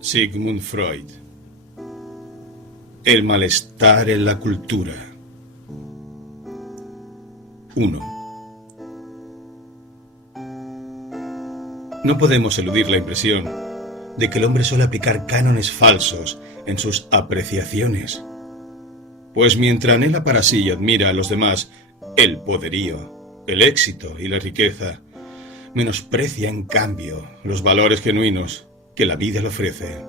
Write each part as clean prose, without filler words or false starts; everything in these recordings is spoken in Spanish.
Sigmund Freud. El malestar en la cultura. 1. No podemos eludir la impresión de que el hombre suele aplicar cánones falsos en sus apreciaciones, pues mientras anhela para sí y admira a los demás el poderío, el éxito y la riqueza, menosprecia en cambio los valores genuinos que la vida le ofrece.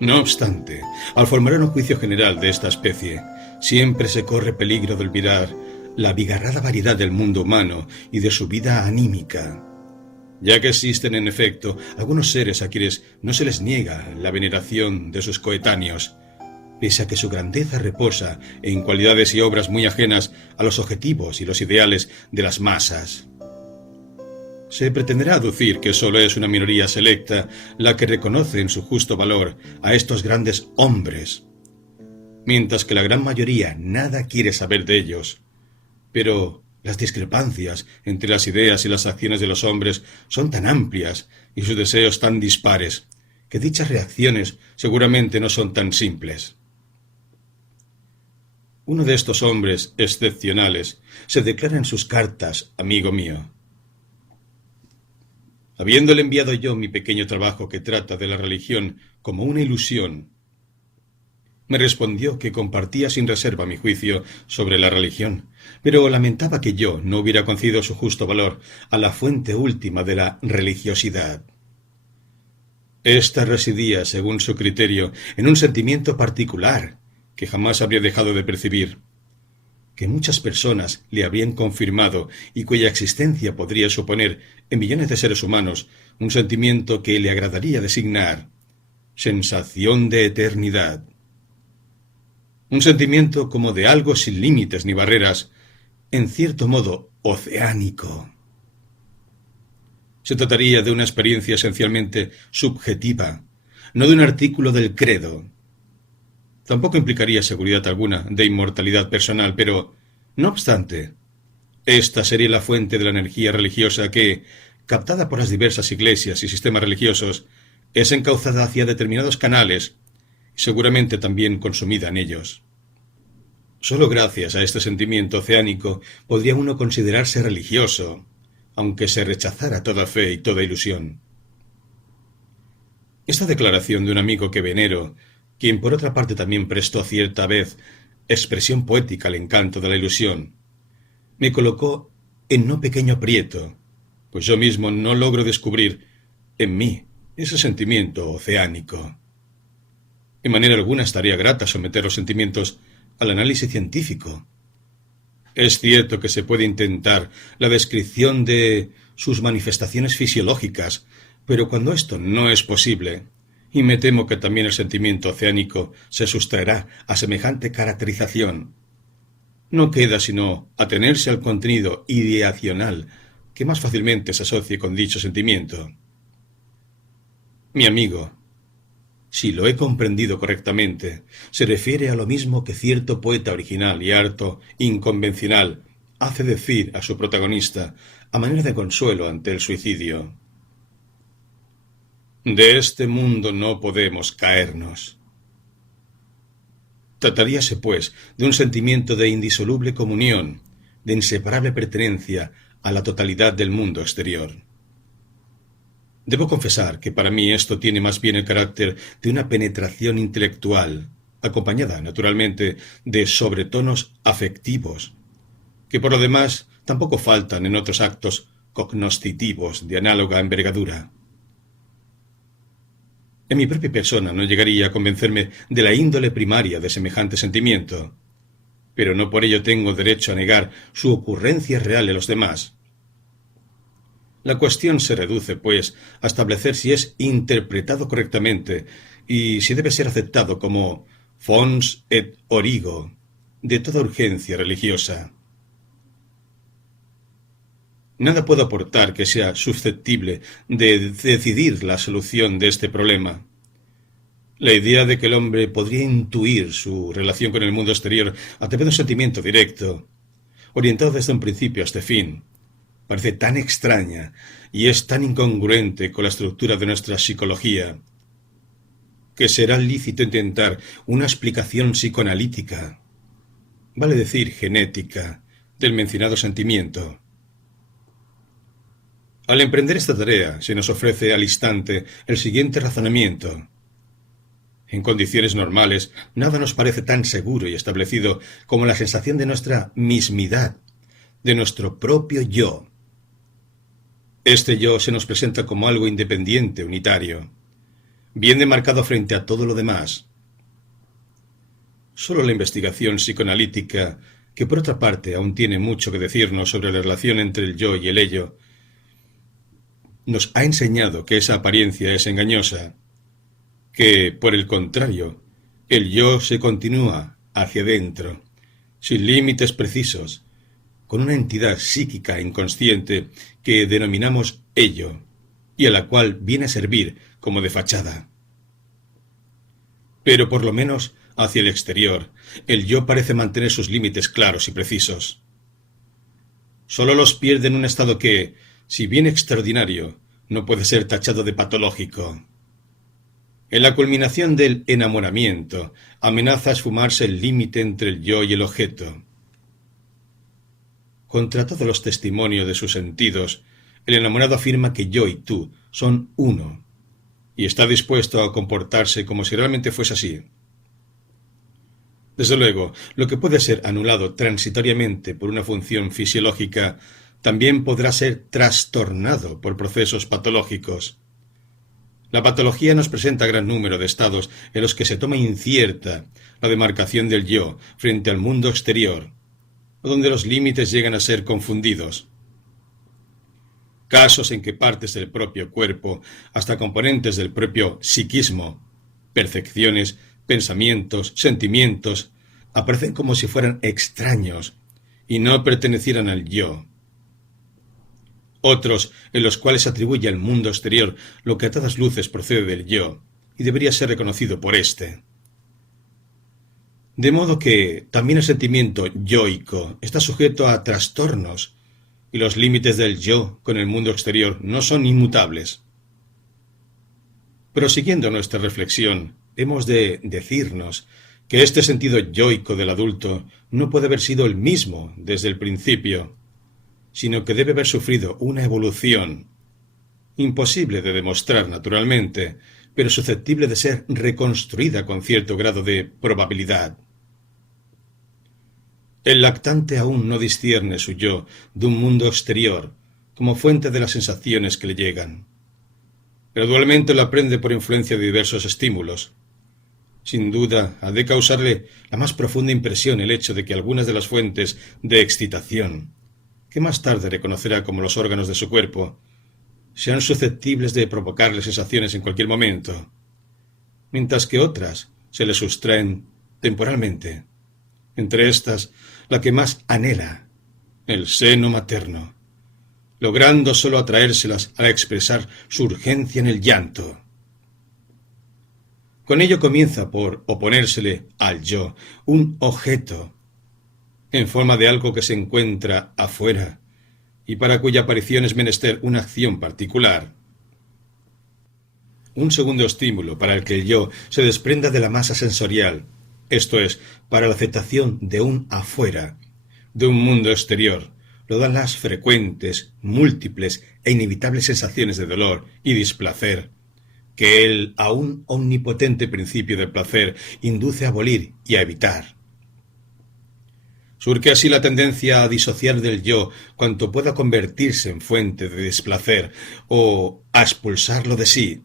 No obstante, al formar un juicio general de esta especie, siempre se corre peligro de olvidar la abigarrada variedad del mundo humano y de su vida anímica, ya que existen en efecto algunos seres a quienes no se les niega la veneración de sus coetáneos, pese a que su grandeza reposa en cualidades y obras muy ajenas a los objetivos y los ideales de las masas. Se pretenderá aducir que solo es una minoría selecta la que reconoce en su justo valor a estos grandes hombres, mientras que la gran mayoría nada quiere saber de ellos. Pero las discrepancias entre las ideas y las acciones de los hombres son tan amplias y sus deseos tan dispares, que dichas reacciones seguramente no son tan simples. Uno de estos hombres excepcionales se declara en sus cartas amigo mío. Habiéndole enviado yo mi pequeño trabajo que trata de la religión como una ilusión, me respondió que compartía sin reserva mi juicio sobre la religión, pero lamentaba que yo no hubiera concedido su justo valor a la fuente última de la religiosidad. Esta residía, según su criterio, en un sentimiento particular que jamás habría dejado de percibir, que muchas personas le habrían confirmado y cuya existencia podría suponer en millones de seres humanos un sentimiento que le agradaría designar sensación de eternidad. Un sentimiento como de algo sin límites ni barreras, en cierto modo oceánico. Se trataría de una experiencia esencialmente subjetiva, no de un artículo del credo. Tampoco implicaría seguridad alguna de inmortalidad personal, pero, no obstante, esta sería la fuente de la energía religiosa que, captada por las diversas iglesias y sistemas religiosos, es encauzada hacia determinados canales y seguramente también consumida en ellos. Solo gracias a este sentimiento oceánico podría uno considerarse religioso, aunque se rechazara toda fe y toda ilusión. Esta declaración de un amigo que venero, quien por otra parte también prestó cierta vez expresión poética al encanto de la ilusión, me colocó en no pequeño aprieto, pues yo mismo no logro descubrir en mí ese sentimiento oceánico. En manera alguna estaría grata someter los sentimientos al análisis científico. Es cierto que se puede intentar la descripción de sus manifestaciones fisiológicas, pero cuando esto no es posible, y me temo que también el sentimiento oceánico se sustraerá a semejante caracterización, no queda sino atenerse al contenido ideacional que más fácilmente se asocie con dicho sentimiento. Mi amigo, si lo he comprendido correctamente, se refiere a lo mismo que cierto poeta original y harto inconvencional hace decir a su protagonista a manera de consuelo ante el suicidio. De este mundo no podemos caernos. Trataríase, pues, de un sentimiento de indisoluble comunión, de inseparable pertenencia a la totalidad del mundo exterior. Debo confesar que para mí esto tiene más bien el carácter de una penetración intelectual, acompañada, naturalmente, de sobretonos afectivos, que por lo demás tampoco faltan en otros actos cognoscitivos de análoga envergadura. En mi propia persona no llegaría a convencerme de la índole primaria de semejante sentimiento, pero no por ello tengo derecho a negar su ocurrencia real en los demás. La cuestión se reduce, pues, a establecer si es interpretado correctamente y si debe ser aceptado como fons et origo de toda urgencia religiosa. Nada puedo aportar que sea susceptible de decidir la solución de este problema. La idea de que el hombre podría intuir su relación con el mundo exterior a través de un sentimiento directo, orientado desde un principio a este fin, parece tan extraña y es tan incongruente con la estructura de nuestra psicología, que será lícito intentar una explicación psicoanalítica, vale decir genética, del mencionado sentimiento. Al emprender esta tarea se nos ofrece al instante el siguiente razonamiento. En condiciones normales, nada nos parece tan seguro y establecido como la sensación de nuestra mismidad, de nuestro propio yo. Este yo se nos presenta como algo independiente, unitario, bien demarcado frente a todo lo demás. Solo la investigación psicoanalítica, que por otra parte aún tiene mucho que decirnos sobre la relación entre el yo y el ello, nos ha enseñado que esa apariencia es engañosa, que, por el contrario, el yo se continúa hacia dentro, sin límites precisos, con una entidad psíquica inconsciente que denominamos ello, y a la cual viene a servir como de fachada. Pero por lo menos hacia el exterior, el yo parece mantener sus límites claros y precisos. Solo los pierde en un estado que, si bien extraordinario, no puede ser tachado de patológico. En la culminación del enamoramiento, amenaza esfumarse el límite entre el yo y el objeto. Contra todos los testimonios de sus sentidos, el enamorado afirma que yo y tú son uno, y está dispuesto a comportarse como si realmente fuese así. Desde luego, lo que puede ser anulado transitoriamente por una función fisiológica también podrá ser trastornado por procesos patológicos. La patología nos presenta gran número de estados en los que se toma incierta la demarcación del yo frente al mundo exterior, donde los límites llegan a ser confundidos. Casos en que partes del propio cuerpo, hasta componentes del propio psiquismo, percepciones, pensamientos, sentimientos, aparecen como si fueran extraños y no pertenecieran al yo. Otros en los cuales se atribuye al mundo exterior lo que a todas luces procede del yo y debería ser reconocido por éste. De modo que también el sentimiento yoico está sujeto a trastornos y los límites del yo con el mundo exterior no son inmutables. Prosiguiendo nuestra reflexión, hemos de decirnos que este sentido yoico del adulto no puede haber sido el mismo desde el principio, sino que debe haber sufrido una evolución, imposible de demostrar naturalmente, pero susceptible de ser reconstruida con cierto grado de probabilidad. El lactante aún no discierne su yo de un mundo exterior, como fuente de las sensaciones que le llegan. Gradualmente lo aprende por influencia de diversos estímulos. Sin duda, ha de causarle la más profunda impresión el hecho de que algunas de las fuentes de excitación, que más tarde reconocerá como los órganos de su cuerpo, sean susceptibles de provocarle sensaciones en cualquier momento, mientras que otras se le sustraen temporalmente. Entre estas, la que más anhela, el seno materno, logrando sólo atraérselas al expresar su urgencia en el llanto. Con ello comienza por oponérsele al yo un objeto, en forma de algo que se encuentra afuera, y para cuya aparición es menester una acción particular. Un segundo estímulo para el que el yo se desprenda de la masa sensorial, esto es, para la aceptación de un afuera, de un mundo exterior, lo dan las frecuentes, múltiples e inevitables sensaciones de dolor y displacer, que el aún omnipotente principio del placer induce a abolir y a evitar. Surge así la tendencia a disociar del yo cuanto pueda convertirse en fuente de desplacer o a expulsarlo de sí,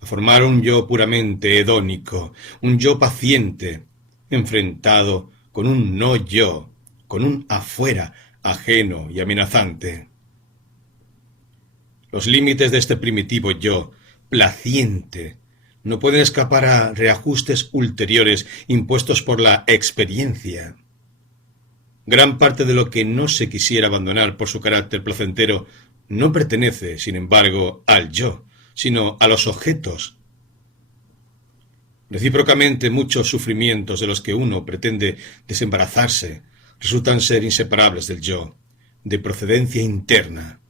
a formar un yo puramente hedónico, un yo paciente, enfrentado con un no yo, con un afuera ajeno y amenazante. Los límites de este primitivo yo, placiente, no pueden escapar a reajustes ulteriores impuestos por la experiencia. Gran parte de lo que no se quisiera abandonar por su carácter placentero no pertenece, sin embargo, al yo, sino a los objetos. Recíprocamente, muchos sufrimientos de los que uno pretende desembarazarse resultan ser inseparables del yo, de procedencia interna.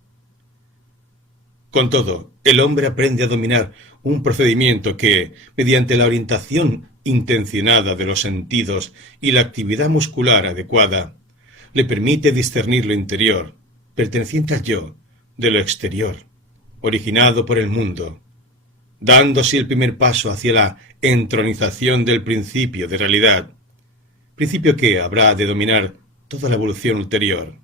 Con todo, el hombre aprende a dominar un procedimiento que, mediante la orientación intencionada de los sentidos y la actividad muscular adecuada, le permite discernir lo interior, perteneciente al yo, de lo exterior, originado por el mundo, dando así el primer paso hacia la entronización del principio de realidad, principio que habrá de dominar toda la evolución ulterior.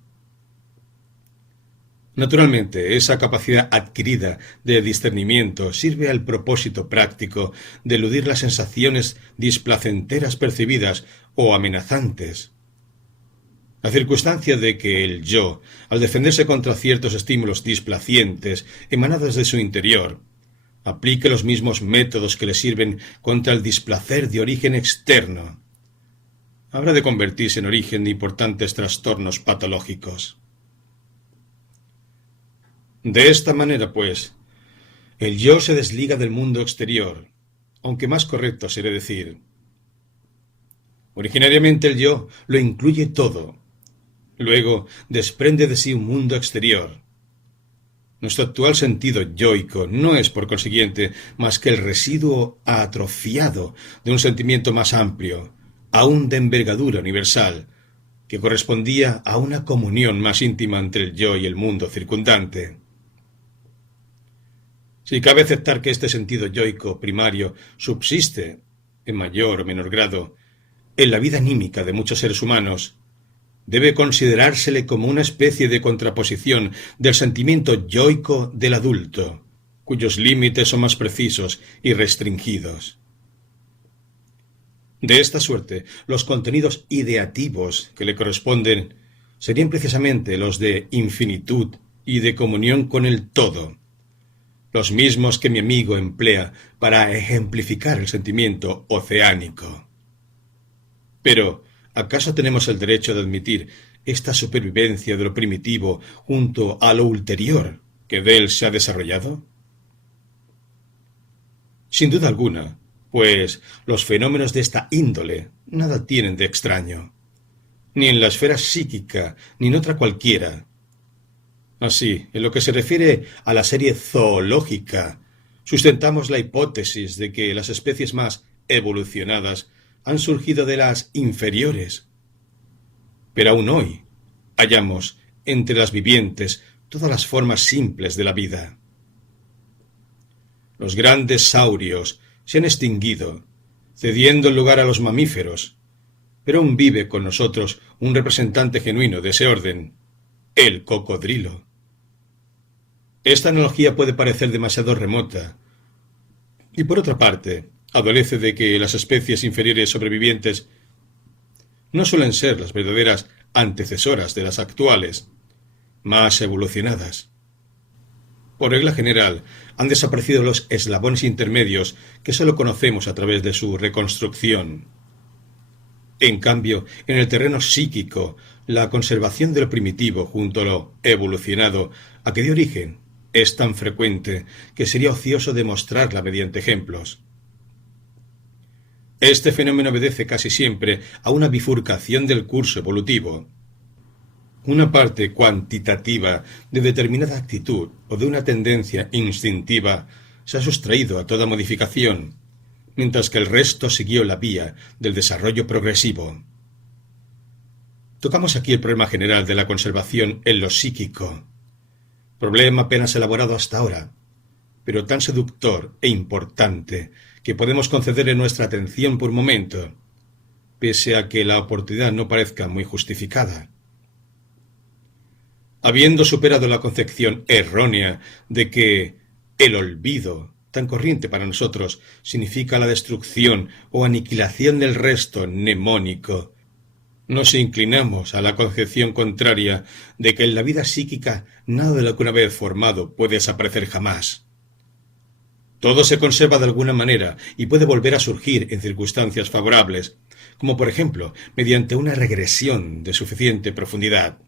Naturalmente, esa capacidad adquirida de discernimiento sirve al propósito práctico de eludir las sensaciones displacenteras percibidas o amenazantes. La circunstancia de que el yo, al defenderse contra ciertos estímulos displacientes emanados de su interior, aplique los mismos métodos que le sirven contra el displacer de origen externo, habrá de convertirse en origen de importantes trastornos patológicos. De esta manera, pues, el yo se desliga del mundo exterior, aunque más correcto sería decir. Originariamente el yo lo incluye todo. Luego desprende de sí un mundo exterior. Nuestro actual sentido yoico no es, por consiguiente, más que el residuo atrofiado de un sentimiento más amplio, aún de envergadura universal, que correspondía a una comunión más íntima entre el yo y el mundo circundante. Si cabe aceptar que este sentido yoico primario subsiste, en mayor o menor grado, en la vida anímica de muchos seres humanos, debe considerársele como una especie de contraposición del sentimiento yoico del adulto, cuyos límites son más precisos y restringidos. De esta suerte, los contenidos ideativos que le corresponden serían precisamente los de infinitud y de comunión con el todo, los mismos que mi amigo emplea para ejemplificar el sentimiento oceánico. Pero, ¿acaso tenemos el derecho de admitir esta supervivencia de lo primitivo junto a lo ulterior que de él se ha desarrollado? Sin duda alguna, pues los fenómenos de esta índole nada tienen de extraño, ni en la esfera psíquica, ni en otra cualquiera. Así, en lo que se refiere a la serie zoológica, sustentamos la hipótesis de que las especies más evolucionadas han surgido de las inferiores. Pero aún hoy hallamos entre las vivientes todas las formas simples de la vida. Los grandes saurios se han extinguido, cediendo el lugar a los mamíferos, pero aún vive con nosotros un representante genuino de ese orden, el cocodrilo. Esta analogía puede parecer demasiado remota, y por otra parte, adolece de que las especies inferiores sobrevivientes no suelen ser las verdaderas antecesoras de las actuales, más evolucionadas. Por regla general, han desaparecido los eslabones intermedios que sólo conocemos a través de su reconstrucción. En cambio, en el terreno psíquico, la conservación de lo primitivo junto a lo evolucionado a que dio origen es tan frecuente que sería ocioso demostrarla mediante ejemplos. Este fenómeno obedece casi siempre a una bifurcación del curso evolutivo. Una parte cuantitativa de determinada actitud o de una tendencia instintiva se ha sustraído a toda modificación, mientras que el resto siguió la vía del desarrollo progresivo. Tocamos aquí el problema general de la conservación en lo psíquico, problema apenas elaborado hasta ahora, pero tan seductor e importante que podemos concederle nuestra atención por un momento, pese a que la oportunidad no parezca muy justificada. Habiendo superado la concepción errónea de que el olvido, tan corriente para nosotros, significa la destrucción o aniquilación del resto mnemónico, nos inclinamos a la concepción contraria de que en la vida psíquica nada de lo que una vez formado puede desaparecer jamás. Todo se conserva de alguna manera y puede volver a surgir en circunstancias favorables, como por ejemplo mediante una regresión de suficiente profundidad.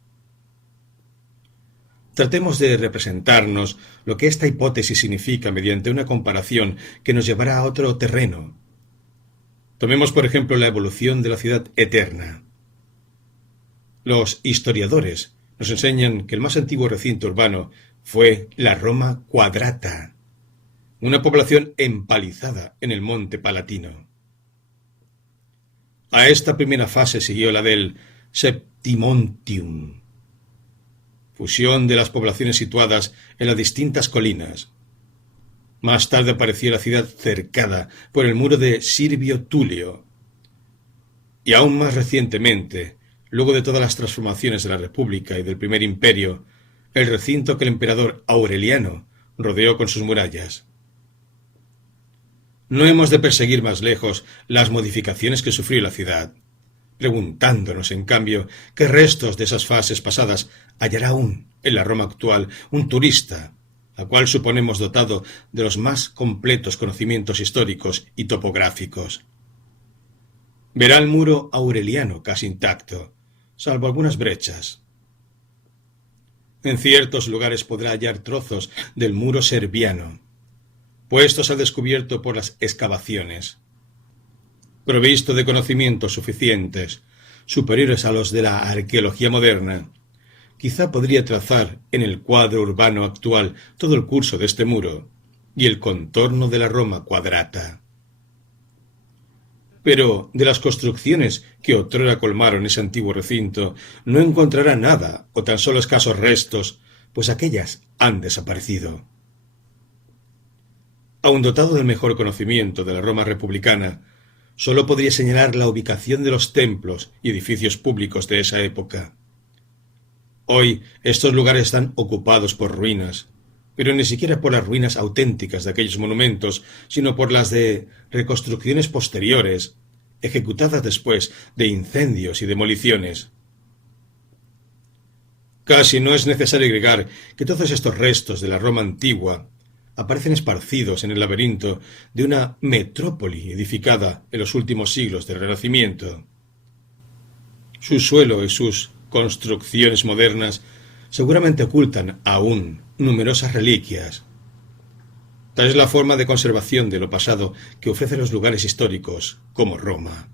Tratemos de representarnos lo que esta hipótesis significa mediante una comparación que nos llevará a otro terreno. Tomemos por ejemplo la evolución de la ciudad eterna. Los historiadores Nos enseñan que el más antiguo recinto urbano fue la Roma Quadrata, una población empalizada en el monte Palatino. A esta primera fase siguió la del Septimontium, fusión de las poblaciones situadas en las distintas colinas. Más tarde apareció la ciudad cercada por el muro de Sirvio Tulio. Y aún más recientemente, luego de todas las transformaciones de la República y del Primer Imperio, el recinto que el emperador Aureliano rodeó con sus murallas. No hemos de perseguir más lejos las modificaciones que sufrió la ciudad, preguntándonos, en cambio, qué restos de esas fases pasadas hallará aún en la Roma actual un turista, la cual suponemos dotado de los más completos conocimientos históricos y topográficos. Verá el muro aureliano casi intacto, salvo algunas brechas. En ciertos lugares podrá hallar trozos del muro serviano, puestos al descubierto por las excavaciones. Provisto de conocimientos suficientes, superiores a los de la arqueología moderna, quizá podría trazar en el cuadro urbano actual todo el curso de este muro y el contorno de la Roma Quadrata. Pero de las construcciones que otrora colmaron ese antiguo recinto no encontrará nada o tan solo escasos restos, pues aquellas han desaparecido. Aun dotado del mejor conocimiento de la Roma republicana, sólo podría señalar la ubicación de los templos y edificios públicos de esa época. Hoy estos lugares están ocupados por ruinas, pero ni siquiera por las ruinas auténticas de aquellos monumentos, sino por las de reconstrucciones posteriores, ejecutadas después de incendios y demoliciones. Casi no es necesario agregar que todos estos restos de la Roma antigua aparecen esparcidos en el laberinto de una metrópoli edificada en los últimos siglos del Renacimiento. Su suelo y sus construcciones modernas seguramente ocultan aún numerosas reliquias. Tal es la forma de conservación de lo pasado que ofrecen los lugares históricos como Roma.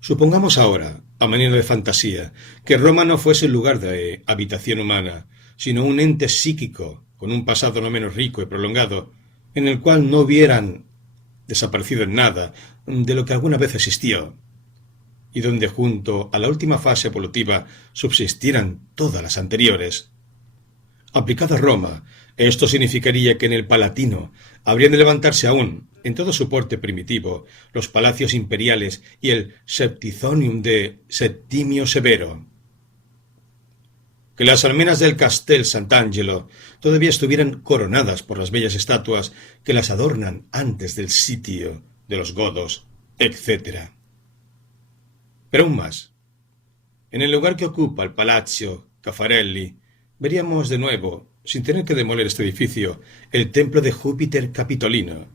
Supongamos ahora, a manera de fantasía, que Roma no fuese un lugar de habitación humana, sino un ente psíquico con un pasado no menos rico y prolongado, en el cual no hubieran desaparecido en nada de lo que alguna vez existió, y donde junto a la última fase evolutiva subsistieran todas las anteriores. Aplicado a Roma, esto significaría que en el Palatino habrían de levantarse aún, en todo su porte primitivo, los palacios imperiales y el Septizonium de Septimio Severo. Que las almenas del Castel Sant'Angelo todavía estuvieran coronadas por las bellas estatuas que las adornan antes del sitio de los godos, etc. Pero aún más, en el lugar que ocupa el Palazzo Caffarelli, veríamos de nuevo, sin tener que demoler este edificio, el templo de Júpiter Capitolino,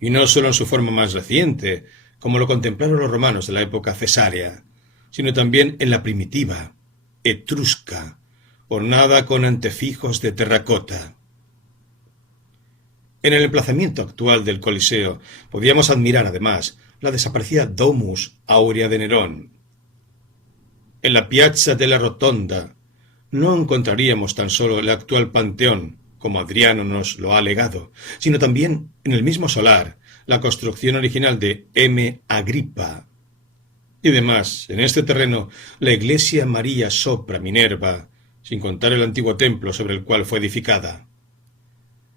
y no solo en su forma más reciente, como lo contemplaron los romanos de la época cesárea, sino también en la primitiva, etrusca, ornada con antefijos de terracota. En el emplazamiento actual del Coliseo podíamos admirar además la desaparecida Domus Aurea de Nerón. En la Piazza della Rotonda no encontraríamos tan solo el actual Panteón, como Adriano nos lo ha legado, sino también en el mismo solar la construcción original de M. Agripa. Y además, en este terreno, la iglesia María Sopra Minerva, sin contar el antiguo templo sobre el cual fue edificada.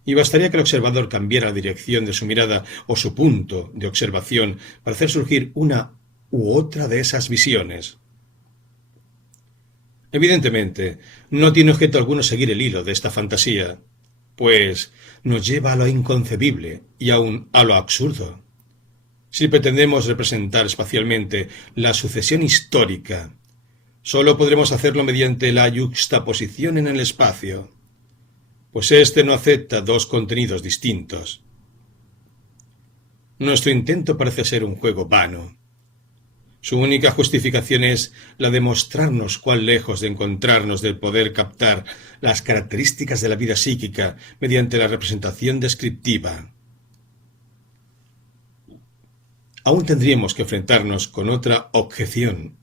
Y bastaría que el observador cambiara la dirección de su mirada o su punto de observación para hacer surgir una u otra de esas visiones. Evidentemente, no tiene objeto alguno seguir el hilo de esta fantasía, pues nos lleva a lo inconcebible y aun a lo absurdo. Si pretendemos representar espacialmente la sucesión histórica, sólo podremos hacerlo mediante la yuxtaposición en el espacio, pues éste no acepta dos contenidos distintos. Nuestro intento parece ser un juego vano. Su única justificación es la de mostrarnos cuán lejos de encontrarnos del poder captar las características de la vida psíquica mediante la representación descriptiva. Aún tendríamos que enfrentarnos con otra objeción.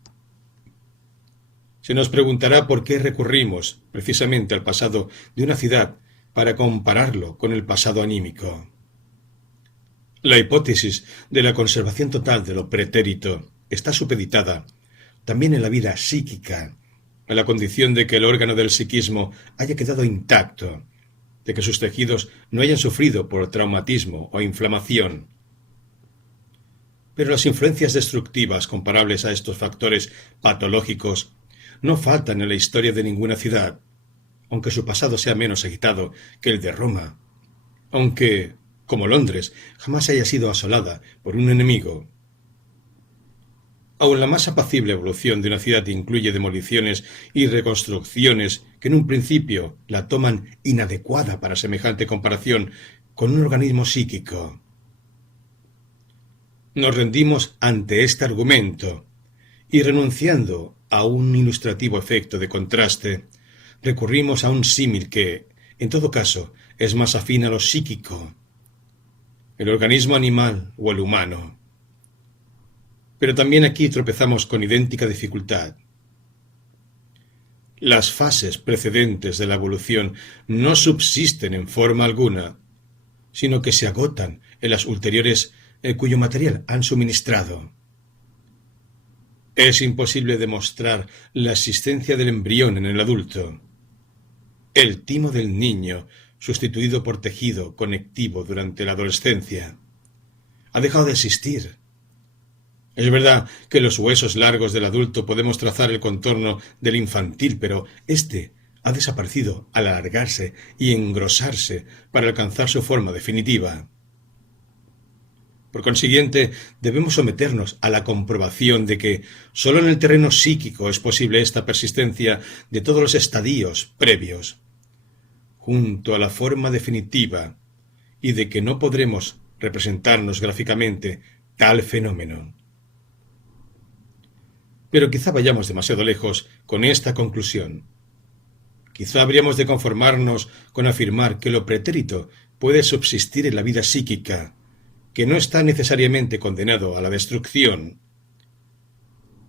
Se nos preguntará por qué recurrimos precisamente al pasado de una ciudad para compararlo con el pasado anímico. La hipótesis de la conservación total de lo pretérito está supeditada también en la vida psíquica, a la condición de que el órgano del psiquismo haya quedado intacto, de que sus tejidos no hayan sufrido por traumatismo o inflamación. Pero las influencias destructivas comparables a estos factores patológicos no faltan en la historia de ninguna ciudad, aunque su pasado sea menos agitado que el de Roma, aunque, como Londres, jamás haya sido asolada por un enemigo. Aun la más apacible evolución de una ciudad incluye demoliciones y reconstrucciones que en un principio la toman inadecuada para semejante comparación con un organismo psíquico. Nos rendimos ante este argumento y, renunciando a un ilustrativo efecto de contraste, recurrimos a un símil que, en todo caso, es más afín a lo psíquico, el organismo animal o el humano. Pero también aquí tropezamos con idéntica dificultad. Las fases precedentes de la evolución no subsisten en forma alguna, sino que se agotan en las ulteriores cuyo material han suministrado. Es imposible demostrar la existencia del embrión en el adulto. El timo del niño, sustituido por tejido conectivo durante la adolescencia, ha dejado de existir. Es verdad que en los huesos largos del adulto podemos trazar el contorno del infantil, pero éste ha desaparecido al alargarse y engrosarse para alcanzar su forma definitiva. Por consiguiente, debemos someternos a la comprobación de que sólo en el terreno psíquico es posible esta persistencia de todos los estadios previos, junto a la forma definitiva, y de que no podremos representarnos gráficamente tal fenómeno. Pero quizá vayamos demasiado lejos con esta conclusión. Quizá habríamos de conformarnos con afirmar que lo pretérito puede subsistir en la vida psíquica, que no está necesariamente condenado a la destrucción.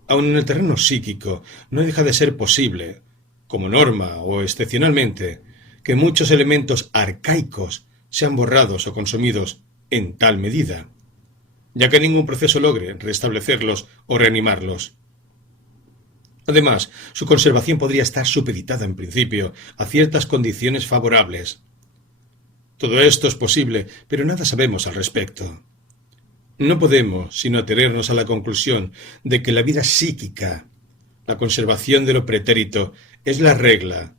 Aun en el terreno psíquico no deja de ser posible, como norma o excepcionalmente, que muchos elementos arcaicos sean borrados o consumidos en tal medida, ya que ningún proceso logre restablecerlos o reanimarlos. Además, su conservación podría estar supeditada en principio a ciertas condiciones favorables. Todo esto es posible, pero nada sabemos al respecto. No podemos sino atenernos a la conclusión de que la vida psíquica, la conservación de lo pretérito, es la regla,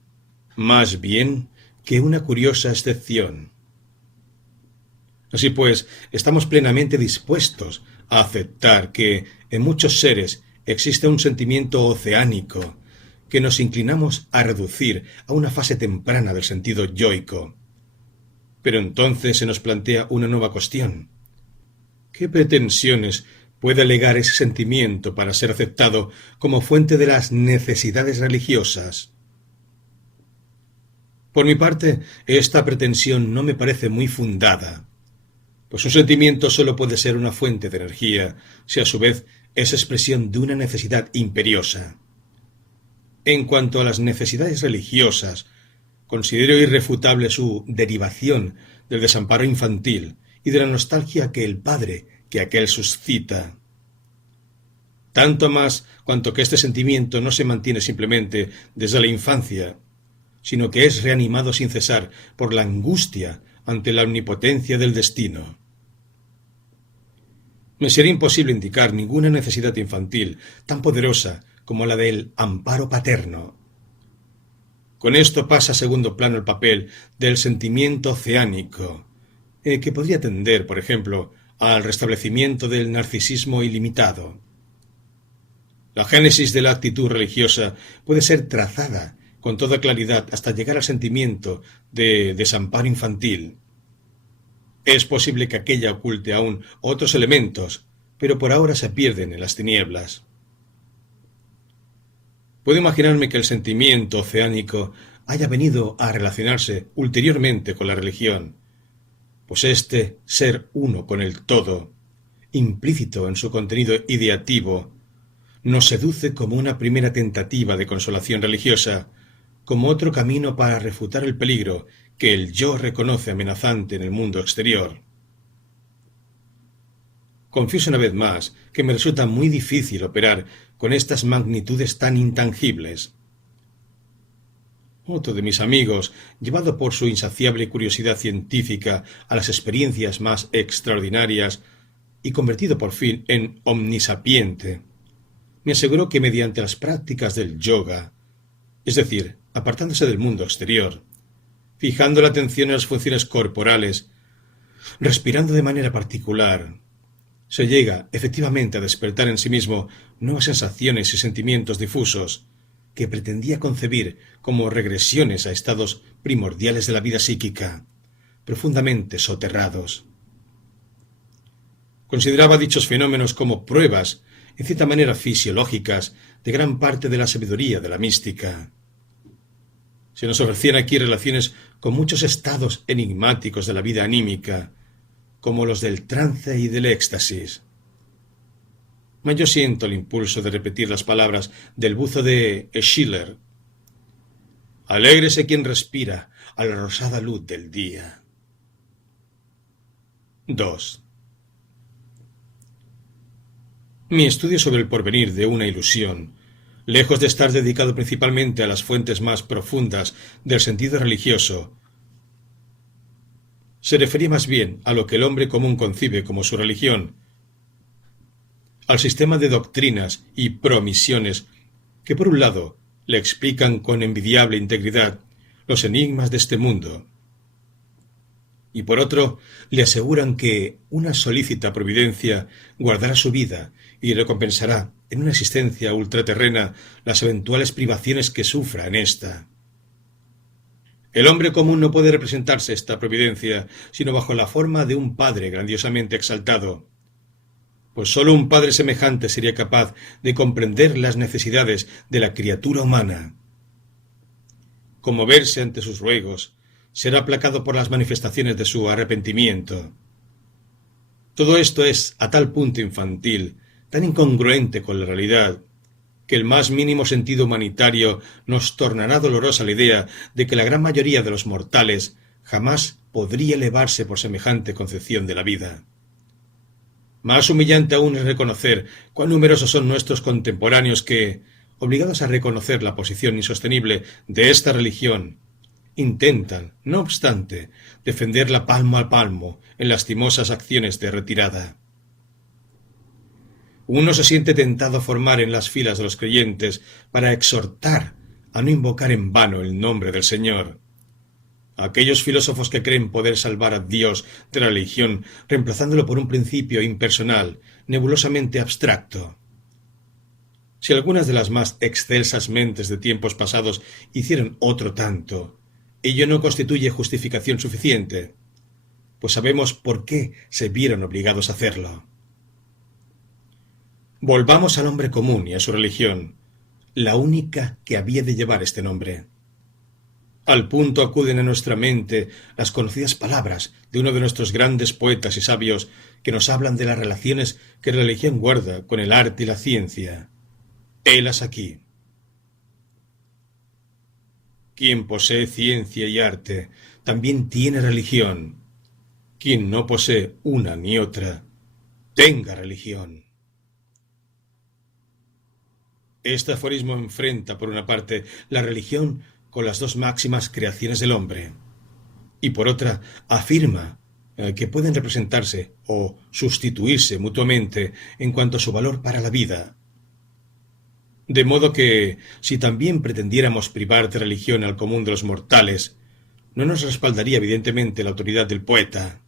más bien que una curiosa excepción. Así pues, estamos plenamente dispuestos a aceptar que, en muchos seres, existe un sentimiento oceánico que nos inclinamos a reducir a una fase temprana del sentido yoico. Pero entonces se nos plantea una nueva cuestión. ¿Qué pretensiones puede alegar ese sentimiento para ser aceptado como fuente de las necesidades religiosas? Por mi parte, esta pretensión no me parece muy fundada, pues un sentimiento solo puede ser una fuente de energía si a su vez es expresión de una necesidad imperiosa. En cuanto a las necesidades religiosas, considero irrefutable su derivación del desamparo infantil y de la nostalgia que el padre que aquel suscita. Tanto más cuanto que este sentimiento no se mantiene simplemente desde la infancia, sino que es reanimado sin cesar por la angustia ante la omnipotencia del destino. Me sería imposible indicar ninguna necesidad infantil tan poderosa como la del amparo paterno. Con esto pasa a segundo plano el papel del sentimiento oceánico, que podría tender, por ejemplo, al restablecimiento del narcisismo ilimitado. La génesis de la actitud religiosa puede ser trazada con toda claridad hasta llegar al sentimiento de desamparo infantil. Es posible que aquella oculte aún otros elementos, pero por ahora se pierden en las tinieblas. Puedo imaginarme que el sentimiento oceánico haya venido a relacionarse ulteriormente con la religión, pues este ser uno con el todo, implícito en su contenido ideativo, nos seduce como una primera tentativa de consolación religiosa, como otro camino para refutar el peligro que el yo reconoce amenazante en el mundo exterior. Confieso una vez más que me resulta muy difícil operar con estas magnitudes tan intangibles. Otro de mis amigos, llevado por su insaciable curiosidad científica a las experiencias más extraordinarias y convertido por fin en omnisapiente, me aseguró que mediante las prácticas del yoga, es decir, apartándose del mundo exterior, fijando la atención en las funciones corporales, respirando de manera particular, se llega efectivamente a despertar en sí mismo nuevas sensaciones y sentimientos difusos que pretendía concebir como regresiones a estados primordiales de la vida psíquica, profundamente soterrados. Consideraba dichos fenómenos como pruebas, en cierta manera fisiológicas, de gran parte de la sabiduría de la mística. Se nos ofrecían aquí relaciones con muchos estados enigmáticos de la vida anímica, como los del trance y del éxtasis. Mas yo siento el impulso de repetir las palabras del buzo de Schiller. Alégrese quien respira a la rosada luz del día. 2. Mi estudio sobre el porvenir de una ilusión, lejos de estar dedicado principalmente a las fuentes más profundas del sentido religioso, se refería más bien a lo que el hombre común concibe como su religión, al sistema de doctrinas y promisiones que, por un lado, le explican con envidiable integridad los enigmas de este mundo, y por otro, le aseguran que una solícita providencia guardará su vida y recompensará en una existencia ultraterrena las eventuales privaciones que sufra en ésta. El hombre común no puede representarse esta providencia sino bajo la forma de un padre grandiosamente exaltado, pues sólo un padre semejante sería capaz de comprender las necesidades de la criatura humana. Conmoverse ante sus ruegos, ser aplacado por las manifestaciones de su arrepentimiento. Todo esto es a tal punto infantil, tan incongruente con la realidad, que el más mínimo sentido humanitario nos tornará dolorosa la idea de que la gran mayoría de los mortales jamás podría elevarse por semejante concepción de la vida. Más humillante aún es reconocer cuán numerosos son nuestros contemporáneos que, obligados a reconocer la posición insostenible de esta religión, intentan, no obstante, defenderla palmo a palmo en lastimosas acciones de retirada. Uno se siente tentado a formar en las filas de los creyentes para exhortar a no invocar en vano el nombre del Señor. Aquellos filósofos que creen poder salvar a Dios de la religión reemplazándolo por un principio impersonal, nebulosamente abstracto. Si algunas de las más excelsas mentes de tiempos pasados hicieron otro tanto, ello no constituye justificación suficiente, pues sabemos por qué se vieron obligados a hacerlo. Volvamos al hombre común y a su religión, la única que había de llevar este nombre. Al punto acuden a nuestra mente las conocidas palabras de uno de nuestros grandes poetas y sabios que nos hablan de las relaciones que la religión guarda con el arte y la ciencia. Helas aquí. Quien posee ciencia y arte también tiene religión. Quien no posee una ni otra, tenga religión. Este aforismo enfrenta, por una parte, la religión con las dos máximas creaciones del hombre, y por otra, afirma que pueden representarse o sustituirse mutuamente en cuanto a su valor para la vida. De modo que, si también pretendiéramos privar de religión al común de los mortales, no nos respaldaría evidentemente la autoridad del poeta.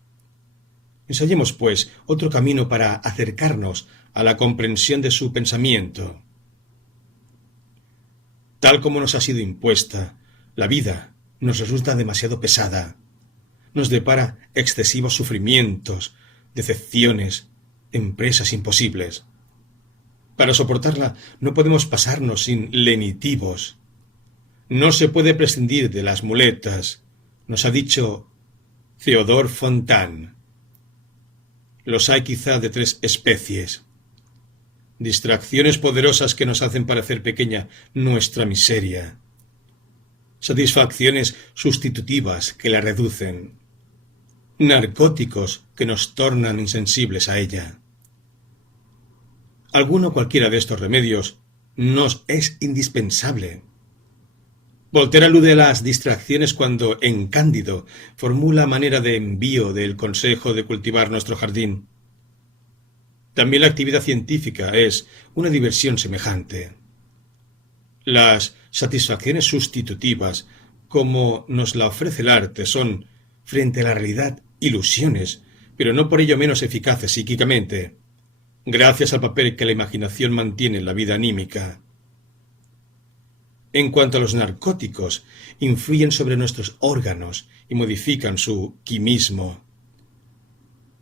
Ensayemos, pues, otro camino para acercarnos a la comprensión de su pensamiento. Tal como nos ha sido impuesta, la vida nos resulta demasiado pesada. Nos depara excesivos sufrimientos, decepciones, empresas imposibles. Para soportarla no podemos pasarnos sin lenitivos. No se puede prescindir de las muletas, nos ha dicho Theodore Fontane. Los hay quizá de tres especies. distracciones poderosas que nos hacen parecer pequeña nuestra miseria, satisfacciones sustitutivas que la reducen, narcóticos que nos tornan insensibles a ella. Alguno o cualquiera de estos remedios nos es indispensable. Voltaire alude a las distracciones cuando, en Cándido, formula a manera de envío del consejo de cultivar nuestro jardín. También la actividad científica es una diversión semejante. Las satisfacciones sustitutivas, como nos la ofrece el arte, son, frente a la realidad, ilusiones, pero no por ello menos eficaces psíquicamente, gracias al papel que la imaginación mantiene en la vida anímica. En cuanto a los narcóticos, influyen sobre nuestros órganos y modifican su quimismo.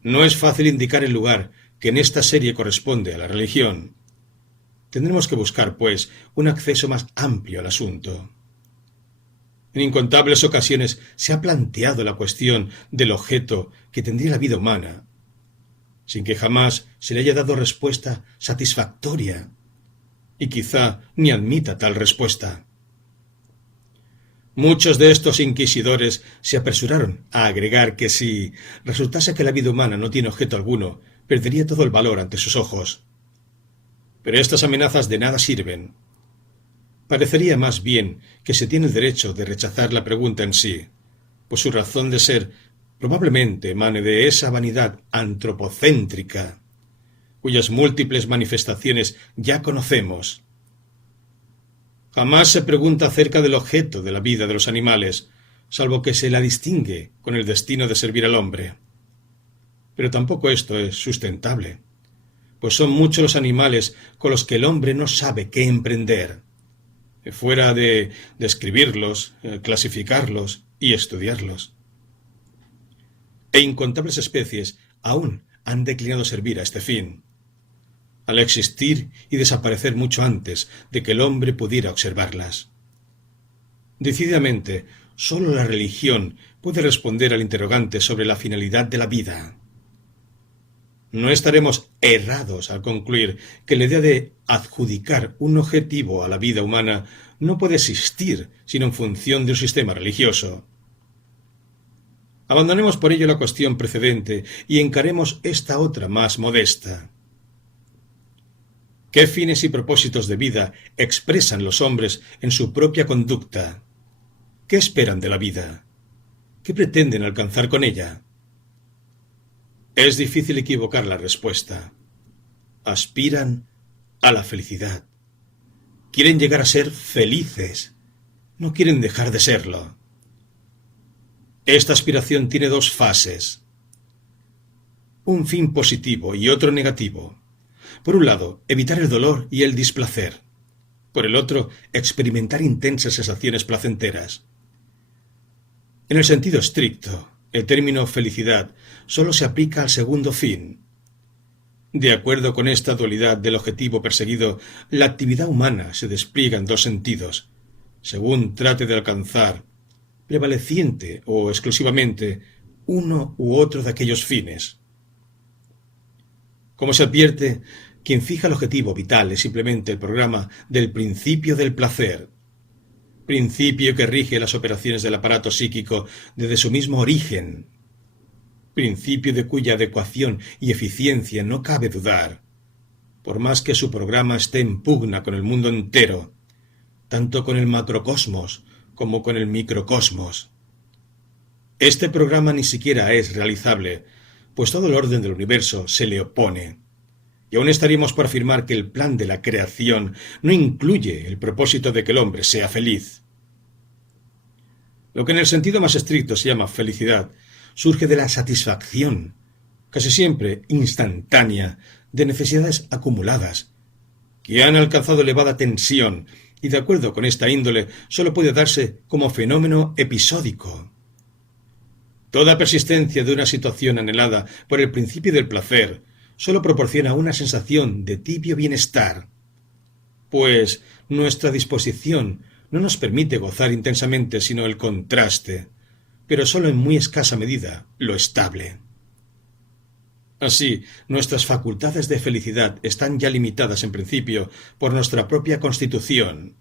No es fácil indicar el lugar que en esta serie corresponde a la religión. Tendremos que buscar, pues, un acceso más amplio al asunto. En incontables ocasiones se ha planteado la cuestión del objeto que tendría la vida humana, sin que jamás se le haya dado respuesta satisfactoria, y quizá ni admita tal respuesta. Muchos de estos inquisidores se apresuraron a agregar que si resultase que la vida humana no tiene objeto alguno, perdería todo el valor ante sus ojos. Pero estas amenazas de nada sirven. Parecería más bien que se tiene el derecho de rechazar la pregunta en sí, pues su razón de ser probablemente emane de esa vanidad antropocéntrica, cuyas múltiples manifestaciones ya conocemos. Jamás se pregunta acerca del objeto de la vida de los animales, salvo que se la distingue con el destino de servir al hombre. Pero tampoco esto es sustentable, pues son muchos los animales con los que el hombre no sabe qué emprender, fuera de describirlos, clasificarlos y estudiarlos. E incontables especies aún han declinado servir a este fin, al existir y desaparecer mucho antes de que el hombre pudiera observarlas. Decididamente, sólo la religión puede responder al interrogante sobre la finalidad de la vida. No estaremos errados al concluir que la idea de adjudicar un objetivo a la vida humana no puede existir sino en función de un sistema religioso. Abandonemos por ello la cuestión precedente y encaremos esta otra más modesta. ¿Qué fines y propósitos de vida expresan los hombres en su propia conducta? ¿Qué esperan de la vida? ¿Qué pretenden alcanzar con ella? Es difícil equivocar la respuesta. Aspiran a la felicidad. Quieren llegar a ser felices. No quieren dejar de serlo. Esta aspiración tiene dos fases. Un fin positivo y otro negativo. Por un lado, evitar el dolor y el displacer. Por el otro, experimentar intensas sensaciones placenteras. En el sentido estricto, el término felicidad sólo se aplica al segundo fin. De acuerdo con esta dualidad del objetivo perseguido, la actividad humana se despliega en dos sentidos, según trate de alcanzar, prevaleciente o exclusivamente, uno u otro de aquellos fines. Como se advierte, quien fija el objetivo vital es simplemente el programa del principio del placer, principio que rige las operaciones del aparato psíquico desde su mismo origen, principio de cuya adecuación y eficiencia no cabe dudar, por más que su programa esté en pugna con el mundo entero, tanto con el macrocosmos como con el microcosmos. Este programa ni siquiera es realizable, pues todo el orden del universo se le opone. Y aún estaríamos por afirmar que el plan de la creación no incluye el propósito de que el hombre sea feliz. Lo que en el sentido más estricto se llama felicidad surge de la satisfacción, casi siempre instantánea, de necesidades acumuladas, que han alcanzado elevada tensión y, de acuerdo con esta índole, sólo puede darse como fenómeno episódico. Toda persistencia de una situación anhelada por el principio del placer sólo proporciona una sensación de tibio bienestar, pues nuestra disposición no nos permite gozar intensamente sino el contraste, pero sólo en muy escasa medida lo estable. Así, nuestras facultades de felicidad están ya limitadas en principio por nuestra propia constitución.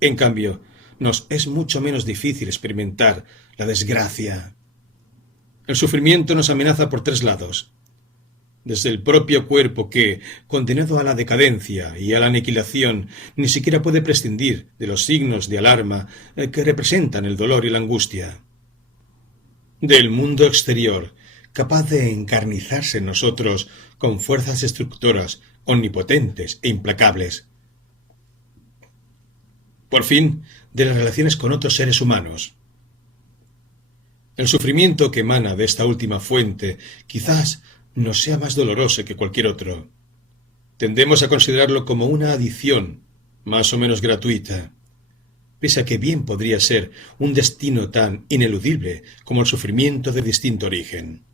En cambio, nos es mucho menos difícil experimentar la desgracia. El sufrimiento nos amenaza por tres lados. Desde el propio cuerpo que, condenado a la decadencia y a la aniquilación, ni siquiera puede prescindir de los signos de alarma que representan el dolor y la angustia. Del mundo exterior, capaz de encarnizarse en nosotros con fuerzas destructoras, omnipotentes e implacables. Por fin, de las relaciones con otros seres humanos. El sufrimiento que emana de esta última fuente quizás nos sea más doloroso que cualquier otro. Tendemos a considerarlo como una adición, más o menos gratuita, pese a que bien podría ser un destino tan ineludible como el sufrimiento de distinto origen.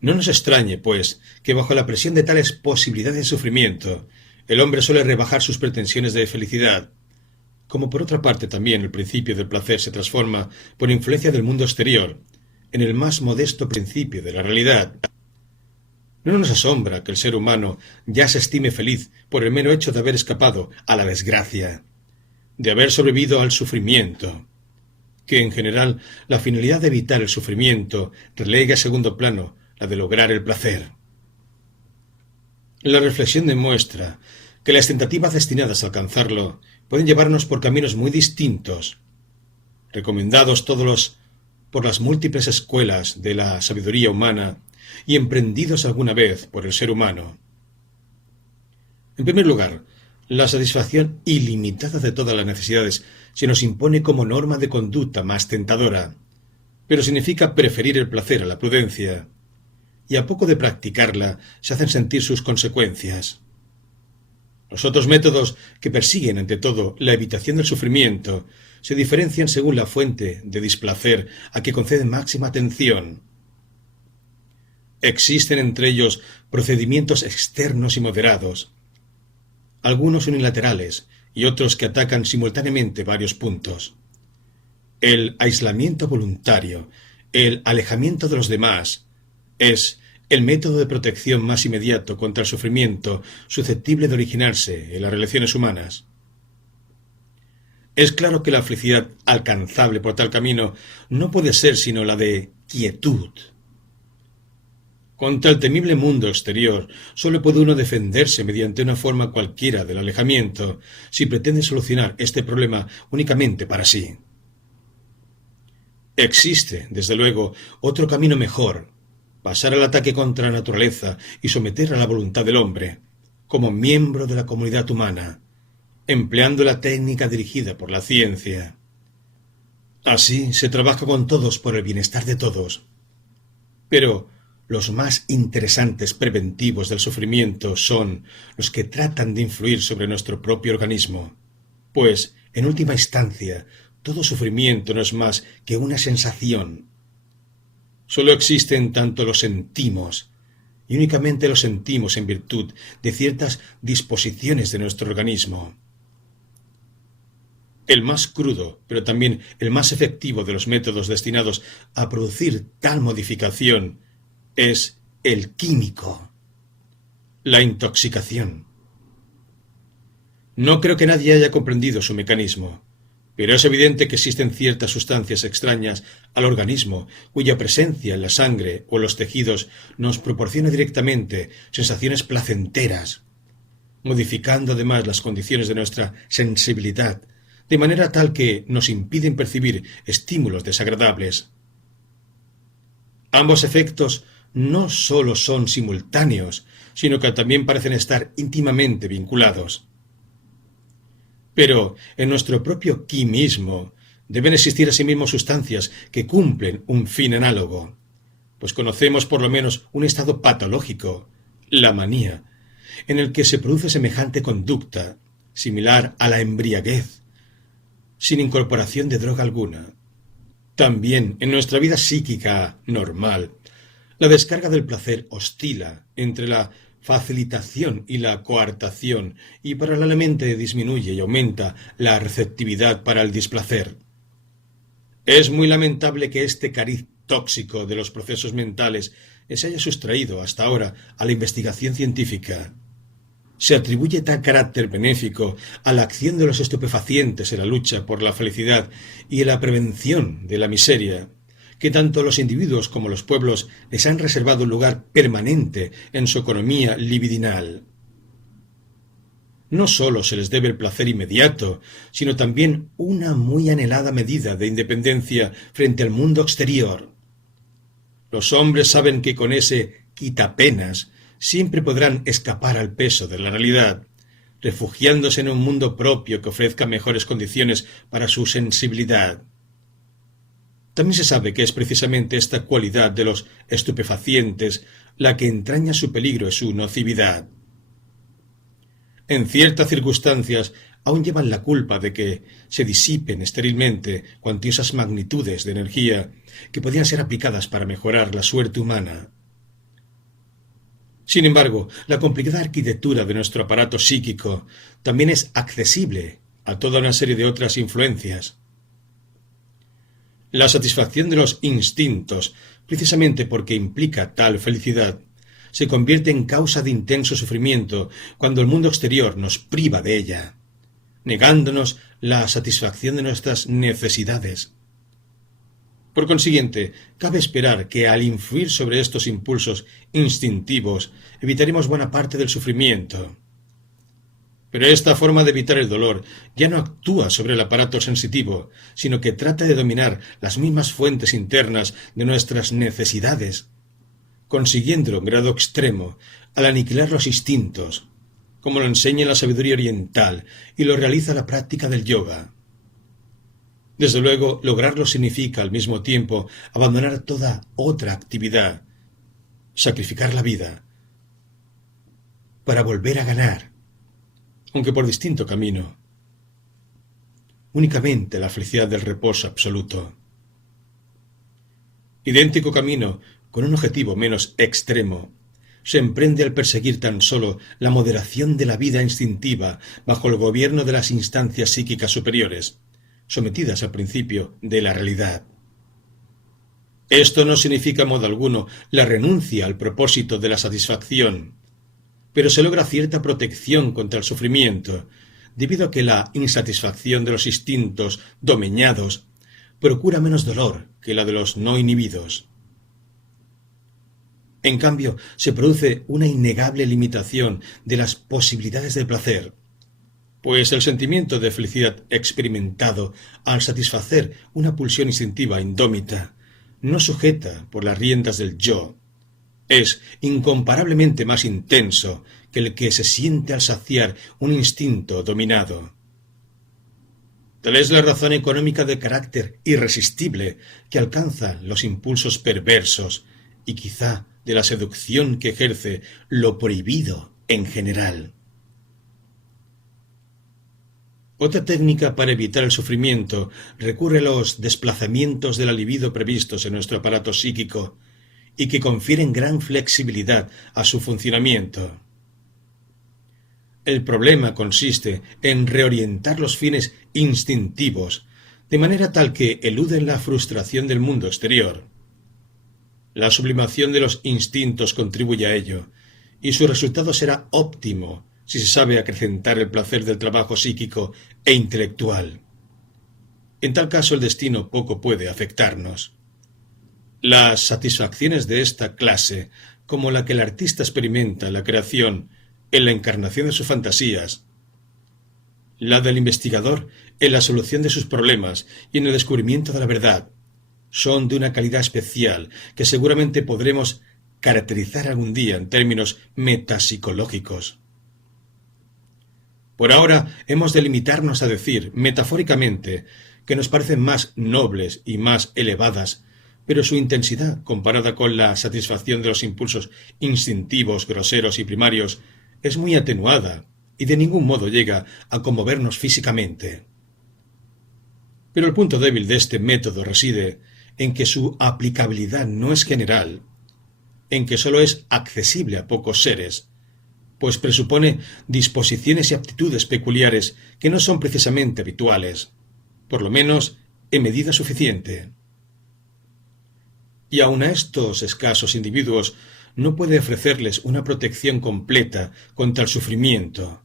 No nos extrañe, pues, que bajo la presión de tales posibilidades de sufrimiento, el hombre suele rebajar sus pretensiones de felicidad, como por otra parte también el principio del placer se transforma, por influencia del mundo exterior, en el más modesto principio de la realidad. No nos asombra que el ser humano ya se estime feliz por el mero hecho de haber escapado a la desgracia, de haber sobrevivido al sufrimiento, que en general la finalidad de evitar el sufrimiento relega a segundo plano la de lograr el placer. La reflexión demuestra que las tentativas destinadas a alcanzarlo pueden llevarnos por caminos muy distintos, recomendados todos por las múltiples escuelas de la sabiduría humana y emprendidos alguna vez por el ser humano. En primer lugar, la satisfacción ilimitada de todas las necesidades se nos impone como norma de conducta más tentadora, pero significa preferir el placer a la prudencia, y a poco de practicarla se hacen sentir sus consecuencias. Los otros métodos, que persiguen ante todo la evitación del sufrimiento, se diferencian según la fuente de displacer a que conceden máxima atención. Existen entre ellos procedimientos externos y moderados, algunos unilaterales y otros que atacan simultáneamente varios puntos. El aislamiento voluntario, el alejamiento de los demás, es el método de protección más inmediato contra el sufrimiento susceptible de originarse en las relaciones humanas. Es claro que la felicidad alcanzable por tal camino no puede ser sino la de quietud. Contra el temible mundo exterior sólo puede uno defenderse mediante una forma cualquiera del alejamiento si pretende solucionar este problema únicamente para sí. Existe, desde luego, otro camino mejor: pasar al ataque contra la naturaleza y someter a la voluntad del hombre, como miembro de la comunidad humana, empleando la técnica dirigida por la ciencia. Así se trabaja con todos por el bienestar de todos. Pero los más interesantes preventivos del sufrimiento son los que tratan de influir sobre nuestro propio organismo, pues, en última instancia, todo sufrimiento no es más que una sensación. Sólo existe en tanto lo sentimos, y únicamente lo sentimos en virtud de ciertas disposiciones de nuestro organismo. El más crudo, pero también el más efectivo de los métodos destinados a producir tal modificación es el químico, la intoxicación. No creo que nadie haya comprendido su mecanismo, pero es evidente que existen ciertas sustancias extrañas al organismo cuya presencia en la sangre o en los tejidos nos proporciona directamente sensaciones placenteras, modificando además las condiciones de nuestra sensibilidad, de manera tal que nos impiden percibir estímulos desagradables. Ambos efectos no sólo son simultáneos, sino que también parecen estar íntimamente vinculados. Pero en nuestro propio quimismo deben existir asimismo sustancias que cumplen un fin análogo, pues conocemos por lo menos un estado patológico, la manía, en el que se produce semejante conducta, similar a la embriaguez, sin incorporación de droga alguna. También en nuestra vida psíquica normal, la descarga del placer oscila entre la facilitación y la coartación, y paralelamente disminuye y aumenta la receptividad para el displacer. Es muy lamentable que este cariz tóxico de los procesos mentales se haya sustraído hasta ahora a la investigación científica. Se atribuye tal carácter benéfico a la acción de los estupefacientes en la lucha por la felicidad y en la prevención de la miseria, que tanto los individuos como los pueblos les han reservado un lugar permanente en su economía libidinal. No sólo se les debe el placer inmediato, sino también una muy anhelada medida de independencia frente al mundo exterior. Los hombres saben que con ese quitapenas siempre podrán escapar al peso de la realidad, refugiándose en un mundo propio que ofrezca mejores condiciones para su sensibilidad. También se sabe que es precisamente esta cualidad de los estupefacientes la que entraña su peligro y su nocividad. En ciertas circunstancias aún llevan la culpa de que se disipen esterilmente cuantiosas magnitudes de energía que podían ser aplicadas para mejorar la suerte humana. Sin embargo, la complicada arquitectura de nuestro aparato psíquico también es accesible a toda una serie de otras influencias. La satisfacción de los instintos, precisamente porque implica tal felicidad, se convierte en causa de intenso sufrimiento cuando el mundo exterior nos priva de ella, negándonos la satisfacción de nuestras necesidades. Por consiguiente, cabe esperar que al influir sobre estos impulsos instintivos evitaremos buena parte del sufrimiento. Pero esta forma de evitar el dolor ya no actúa sobre el aparato sensitivo, sino que trata de dominar las mismas fuentes internas de nuestras necesidades, consiguiéndolo en grado extremo al aniquilar los instintos, como lo enseña la sabiduría oriental y lo realiza la práctica del yoga. Desde luego, lograrlo significa al mismo tiempo abandonar toda otra actividad, sacrificar la vida, para volver a ganar, aunque por distinto camino, únicamente la felicidad del reposo absoluto. Idéntico camino, con un objetivo menos extremo, se emprende al perseguir tan solo la moderación de la vida instintiva bajo el gobierno de las instancias psíquicas superiores, sometidas al principio de la realidad. Esto no significa en modo alguno la renuncia al propósito de la satisfacción, pero se logra cierta protección contra el sufrimiento, debido a que la insatisfacción de los instintos domeñados procura menos dolor que la de los no inhibidos. En cambio, se produce una innegable limitación de las posibilidades del placer, pues el sentimiento de felicidad experimentado al satisfacer una pulsión instintiva indómita, no sujeta por las riendas del yo, es incomparablemente más intenso que el que se siente al saciar un instinto dominado. Tal es la razón económica de carácter irresistible que alcanzan los impulsos perversos y quizá de la seducción que ejerce lo prohibido en general. Otra técnica para evitar el sufrimiento recurre a los desplazamientos de la libido previstos en nuestro aparato psíquico y que confieren gran flexibilidad a su funcionamiento. El problema consiste en reorientar los fines instintivos de manera tal que eluden la frustración del mundo exterior. La sublimación de los instintos contribuye a ello, y su resultado será óptimo si se sabe acrecentar el placer del trabajo psíquico e intelectual. En tal caso el destino poco puede afectarnos. Las satisfacciones de esta clase, como la que el artista experimenta en la creación, en la encarnación de sus fantasías, la del investigador en la solución de sus problemas y en el descubrimiento de la verdad, son de una calidad especial que seguramente podremos caracterizar algún día en términos metapsicológicos. Por ahora hemos de limitarnos a decir, metafóricamente, que nos parecen más nobles y más elevadas, pero su intensidad, comparada con la satisfacción de los impulsos instintivos, groseros y primarios, es muy atenuada y de ningún modo llega a conmovernos físicamente. Pero el punto débil de este método reside en que su aplicabilidad no es general, en que sólo es accesible a pocos seres, pues presupone disposiciones y aptitudes peculiares que no son precisamente habituales, por lo menos en medida suficiente. y aun a estos escasos individuos no puede ofrecerles una protección completa contra el sufrimiento.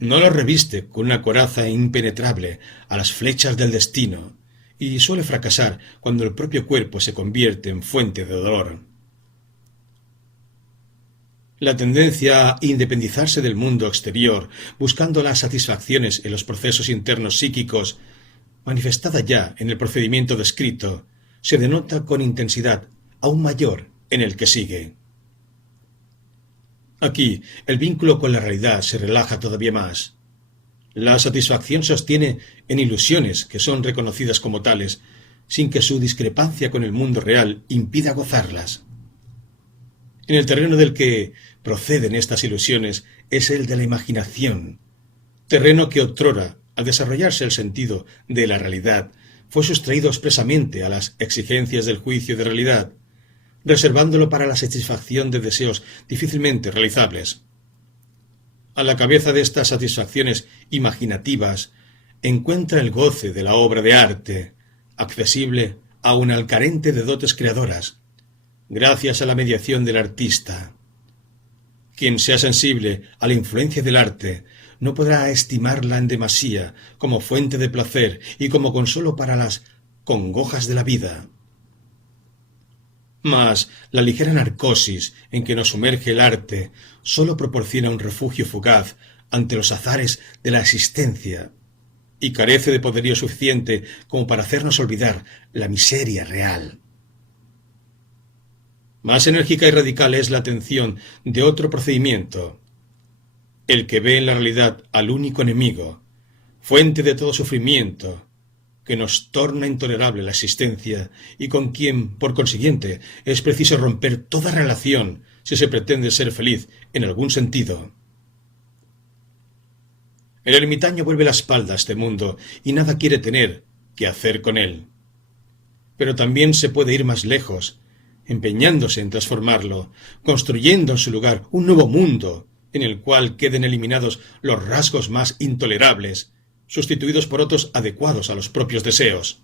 No los reviste con una coraza impenetrable a las flechas del destino, y suele fracasar cuando el propio cuerpo se convierte en fuente de dolor. La tendencia a independizarse del mundo exterior, buscando las satisfacciones en los procesos internos psíquicos, manifestada ya en el procedimiento descrito, se denota con intensidad aún mayor en el que sigue. Aquí el vínculo con la realidad se relaja todavía más. La satisfacción se sostiene en ilusiones que son reconocidas como tales, sin que su discrepancia con el mundo real impida gozarlas. En el terreno del que proceden estas ilusiones es el de la imaginación, terreno que otrora, al desarrollarse el sentido de la realidad, fue sustraído expresamente a las exigencias del juicio de realidad, reservándolo para la satisfacción de deseos difícilmente realizables. A la cabeza de estas satisfacciones imaginativas encuentra el goce de la obra de arte, accesible aun al carente de dotes creadoras, gracias a la mediación del artista. Quien sea sensible a la influencia del arte no podrá estimarla en demasía como fuente de placer y como consuelo para las congojas de la vida. Mas la ligera narcosis en que nos sumerge el arte sólo proporciona un refugio fugaz ante los azares de la existencia y carece de poderío suficiente como para hacernos olvidar la miseria real. Más enérgica y radical es la atención de otro procedimiento, el que ve en la realidad al único enemigo, fuente de todo sufrimiento, que nos torna intolerable la existencia y con quien, por consiguiente, es preciso romper toda relación si se pretende ser feliz en algún sentido. El ermitaño vuelve la espalda a este mundo y nada quiere tener que hacer con él. Pero también se puede ir más lejos, empeñándose en transformarlo, construyendo en su lugar un nuevo mundo en el cual queden eliminados los rasgos más intolerables, sustituidos por otros adecuados a los propios deseos.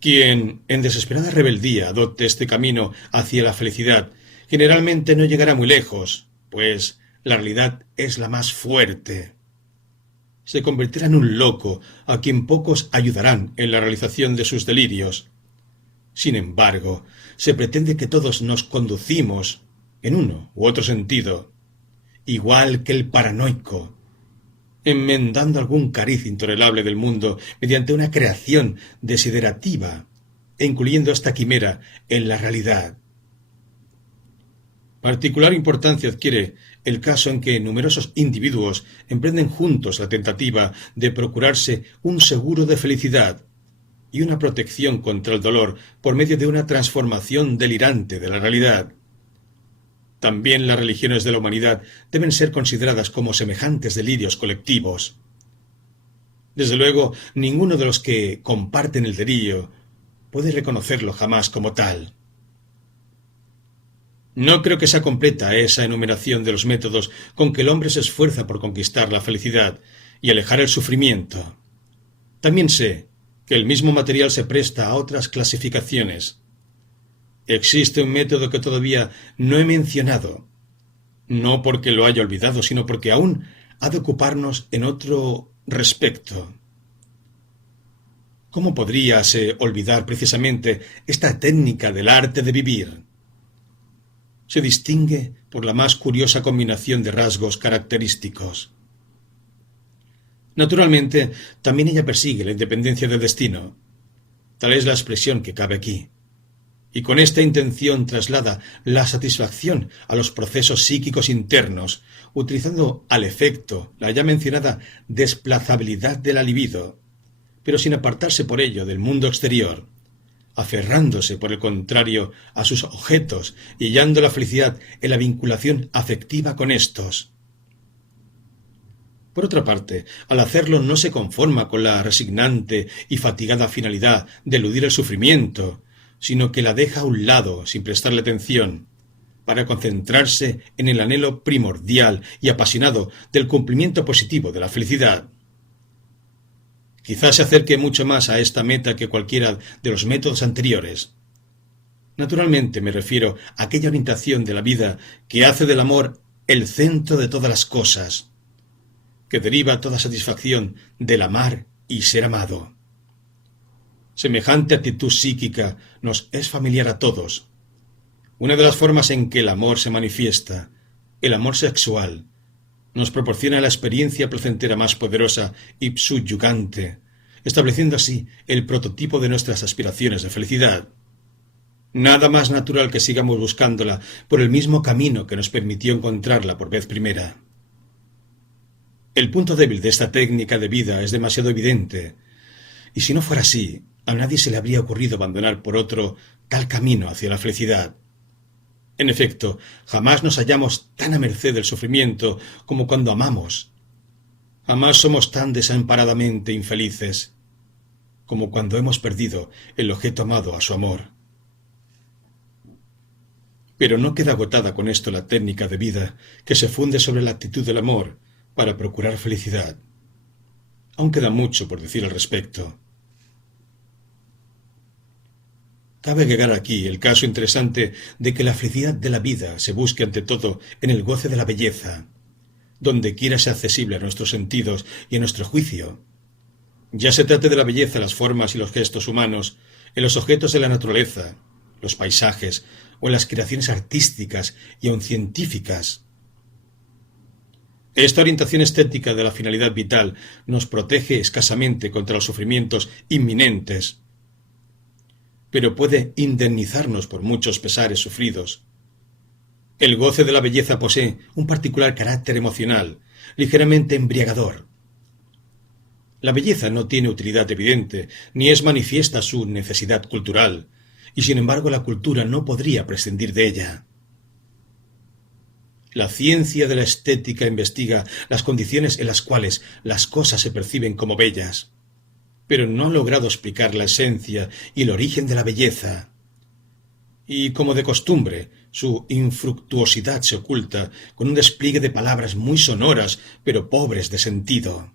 Quien, en desesperada rebeldía, adopte este camino hacia la felicidad, generalmente no llegará muy lejos, pues la realidad es la más fuerte. Se convertirá en un loco a quien pocos ayudarán en la realización de sus delirios. Sin embargo, se pretende que todos nos conducimos, en uno u otro sentido, igual que el paranoico, enmendando algún cariz intolerable del mundo mediante una creación desiderativa e incluyendo esta quimera en la realidad. Particular importancia adquiere el caso en que numerosos individuos emprenden juntos la tentativa de procurarse un seguro de felicidad y una protección contra el dolor por medio de una transformación delirante de la realidad. También las religiones de la humanidad deben ser consideradas como semejantes delirios colectivos. Desde luego, ninguno de los que comparten el delirio puede reconocerlo jamás como tal. No creo que sea completa esa enumeración de los métodos con que el hombre se esfuerza por conquistar la felicidad y alejar el sufrimiento. También sé que el mismo material se presta a otras clasificaciones. Existe un método que todavía no he mencionado, no porque lo haya olvidado, sino porque aún ha de ocuparnos en otro respecto. ¿Cómo podríase olvidar precisamente esta técnica del arte de vivir? Se distingue por la más curiosa combinación de rasgos característicos. Naturalmente, también ella persigue la independencia del destino. Tal es la expresión que cabe aquí. Y con esta intención traslada la satisfacción a los procesos psíquicos internos, utilizando al efecto la ya mencionada desplazabilidad de la libido, pero sin apartarse por ello del mundo exterior, aferrándose, por el contrario, a sus objetos y hallando la felicidad en la vinculación afectiva con éstos. Por otra parte, al hacerlo no se conforma con la resignante y fatigada finalidad de eludir el sufrimiento, sino que la deja a un lado sin prestarle atención, para concentrarse en el anhelo primordial y apasionado del cumplimiento positivo de la felicidad. Quizás se acerque mucho más a esta meta que cualquiera de los métodos anteriores. Naturalmente me refiero a aquella orientación de la vida que hace del amor el centro de todas las cosas, que deriva toda satisfacción del amar y ser amado. Semejante actitud psíquica nos es familiar a todos. Una de las formas en que el amor se manifiesta, el amor sexual, nos proporciona la experiencia placentera más poderosa y subyugante, estableciendo así el prototipo de nuestras aspiraciones de felicidad. Nada más natural que sigamos buscándola por el mismo camino que nos permitió encontrarla por vez primera. El punto débil de esta técnica de vida es demasiado evidente, y si no fuera así, a nadie se le habría ocurrido abandonar por otro tal camino hacia la felicidad. En efecto, jamás nos hallamos tan a merced del sufrimiento como cuando amamos. Jamás somos tan desamparadamente infelices como cuando hemos perdido el objeto amado a su amor. Pero no queda agotada con esto la técnica de vida que se funde sobre la actitud del amor para procurar felicidad. Aún queda mucho por decir al respecto. Cabe agregar aquí el caso interesante de que la felicidad de la vida se busque ante todo en el goce de la belleza, donde quiera sea accesible a nuestros sentidos y a nuestro juicio. Ya se trate de la belleza en las formas y los gestos humanos, en los objetos de la naturaleza, los paisajes o en las creaciones artísticas y aun científicas. Esta orientación estética de la finalidad vital nos protege escasamente contra los sufrimientos inminentes, pero puede indemnizarnos por muchos pesares sufridos. El goce de la belleza posee un particular carácter emocional, ligeramente embriagador. La belleza no tiene utilidad evidente, ni es manifiesta su necesidad cultural, y sin embargo la cultura no podría prescindir de ella. La ciencia de la estética investiga las condiciones en las cuales las cosas se perciben como bellas, pero no ha logrado explicar la esencia y el origen de la belleza. Y, como de costumbre, su infructuosidad se oculta con un despliegue de palabras muy sonoras, pero pobres de sentido.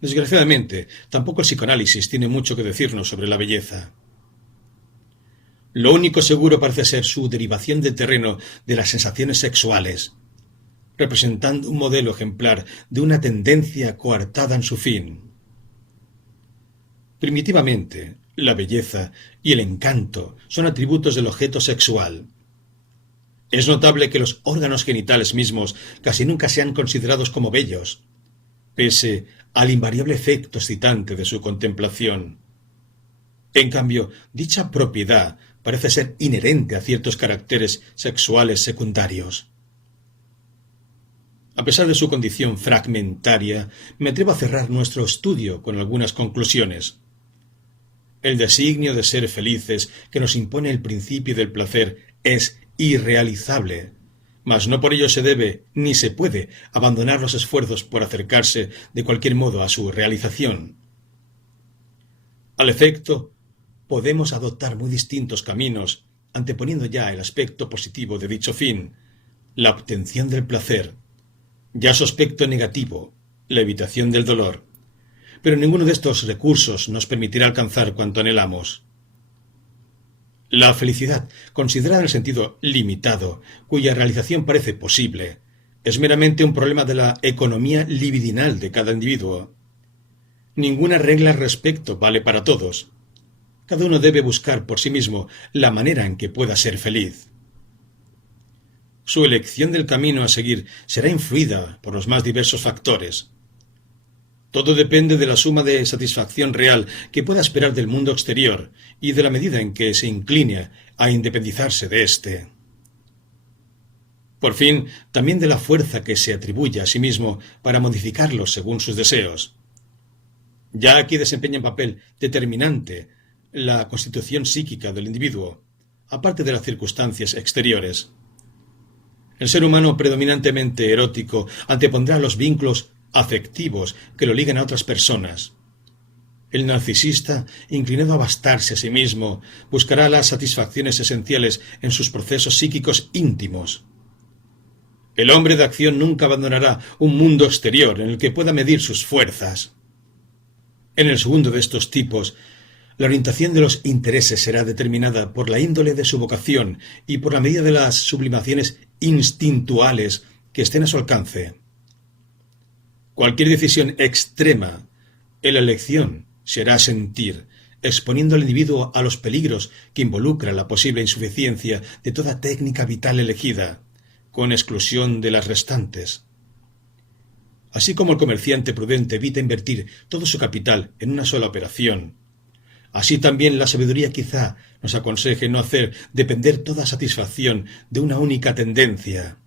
Desgraciadamente, tampoco el psicoanálisis tiene mucho que decirnos sobre la belleza. Lo único seguro parece ser su derivación del terreno de las sensaciones sexuales, representando un modelo ejemplar de una tendencia coartada en su fin. Primitivamente, la belleza y el encanto son atributos del objeto sexual. Es notable que los órganos genitales mismos casi nunca sean considerados como bellos, pese al invariable efecto excitante de su contemplación. En cambio, dicha propiedad parece ser inherente a ciertos caracteres sexuales secundarios. A pesar de su condición fragmentaria, me atrevo a cerrar nuestro estudio con algunas conclusiones. El designio de ser felices que nos impone el principio del placer es irrealizable, mas no por ello se debe ni se puede abandonar los esfuerzos por acercarse de cualquier modo a su realización. Al efecto, podemos adoptar muy distintos caminos, anteponiendo ya el aspecto positivo de dicho fin, la obtención del placer, ya su aspecto negativo, la evitación del dolor. Pero ninguno de estos recursos nos permitirá alcanzar cuanto anhelamos. La felicidad, considerada en el sentido limitado, cuya realización parece posible, es meramente un problema de la economía libidinal de cada individuo. Ninguna regla al respecto vale para todos. Cada uno debe buscar por sí mismo la manera en que pueda ser feliz. Su elección del camino a seguir será influida por los más diversos factores. Todo depende de la suma de satisfacción real que pueda esperar del mundo exterior y de la medida en que se incline a independizarse de éste. Por fin, también de la fuerza que se atribuye a sí mismo para modificarlos según sus deseos. Ya aquí desempeña un papel determinante la constitución psíquica del individuo, aparte de las circunstancias exteriores. El ser humano predominantemente erótico antepondrá los vínculos afectivos que lo ligan a otras personas. El narcisista, inclinado a bastarse a sí mismo, buscará las satisfacciones esenciales en sus procesos psíquicos íntimos. El hombre de acción nunca abandonará un mundo exterior en el que pueda medir sus fuerzas. En el segundo de estos tipos, la orientación de los intereses será determinada por la índole de su vocación y por la medida de las sublimaciones instintuales que estén a su alcance. Cualquier decisión extrema en la elección se hará sentir, exponiendo al individuo a los peligros que involucra la posible insuficiencia de toda técnica vital elegida, con exclusión de las restantes. Así como el comerciante prudente evita invertir todo su capital en una sola operación, así también la sabiduría quizá nos aconseje no hacer depender toda satisfacción de una única tendencia,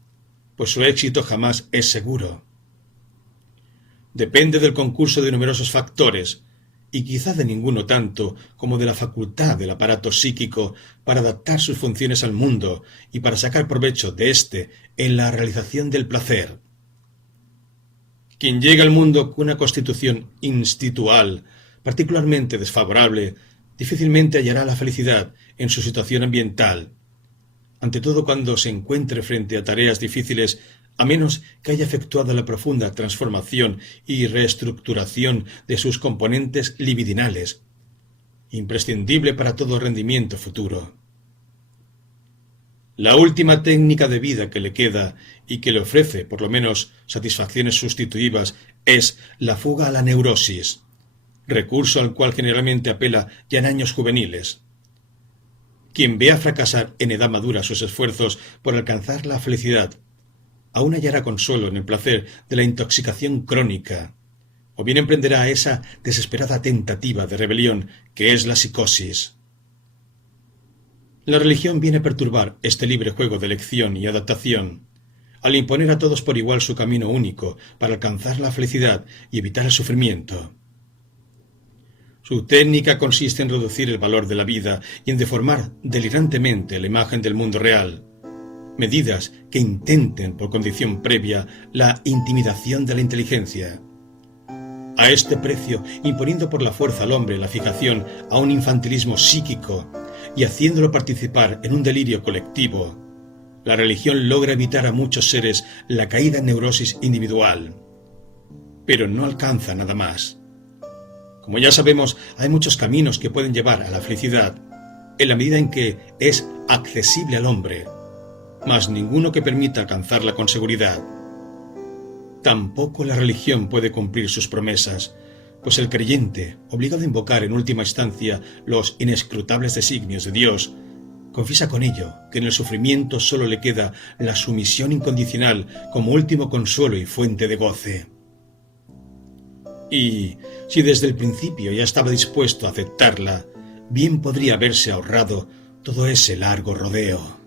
pues su éxito jamás es seguro. Depende del concurso de numerosos factores, y quizá de ninguno tanto como de la facultad del aparato psíquico para adaptar sus funciones al mundo y para sacar provecho de éste en la realización del placer. Quien llega al mundo con una constitución institucional particularmente desfavorable, difícilmente hallará la felicidad en su situación ambiental, ante todo cuando se encuentre frente a tareas difíciles, a menos que haya efectuado la profunda transformación y reestructuración de sus componentes libidinales, imprescindible para todo rendimiento futuro. La última técnica de vida que le queda y que le ofrece, por lo menos, satisfacciones sustitutivas, es la fuga a la neurosis, recurso al cual generalmente apela ya en años juveniles. Quien vea fracasar en edad madura sus esfuerzos por alcanzar la felicidad, aún hallará consuelo en el placer de la intoxicación crónica, o bien emprenderá esa desesperada tentativa de rebelión que es la psicosis. La religión viene a perturbar este libre juego de elección y adaptación, al imponer a todos por igual su camino único para alcanzar la felicidad y evitar el sufrimiento. Su técnica consiste en reducir el valor de la vida y en deformar delirantemente la imagen del mundo real, medidas que intenten por condición previa la intimidación de la inteligencia. A este precio, imponiendo por la fuerza al hombre la fijación a un infantilismo psíquico y haciéndolo participar en un delirio colectivo, la religión logra evitar a muchos seres la caída en neurosis individual. Pero no alcanza nada más. Como ya sabemos, hay muchos caminos que pueden llevar a la felicidad, en la medida en que es accesible al hombre, mas ninguno que permita alcanzarla con seguridad. Tampoco la religión puede cumplir sus promesas, pues el creyente, obligado a invocar en última instancia los inescrutables designios de Dios, confiesa con ello que en el sufrimiento solo le queda la sumisión incondicional como último consuelo y fuente de goce. Y, si desde el principio ya estaba dispuesto a aceptarla, bien podría haberse ahorrado todo ese largo rodeo.